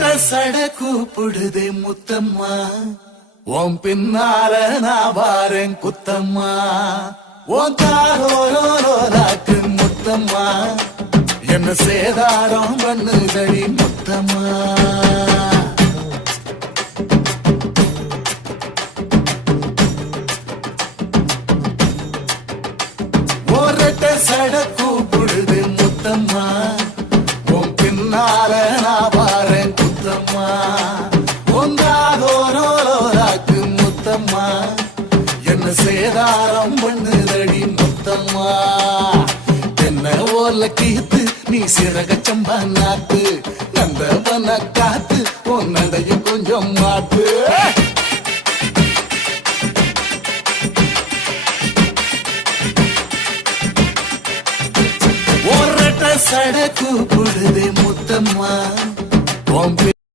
சட கூப்பிடுதே முத்தம்மா, உன் பின்னால நான் வாரேன் குத்தம்மா. உன் காரோராக்கு முத்தம்மா, என்ன சேதாரம் பண்ணுதடி முத்தம்மா. ஒரட்ட சட கூப்பிடுது முத்தம்மா, உன் பின்னால நான் வாரேன் குத்தம்மா. உங்காதோராக்கு முத்தம்மா, என்ன சேதாரம் பண்ணுதடி முத்தம்மா. என்ன ஓல கீத்து நீ சிறகச்சம்பா நாத்து, நந்தவன காத்து உன் நடைய கொஞ்சம் மாத்து. ஒரட்ட சட கூப்பிடுதே முத்தம்மா,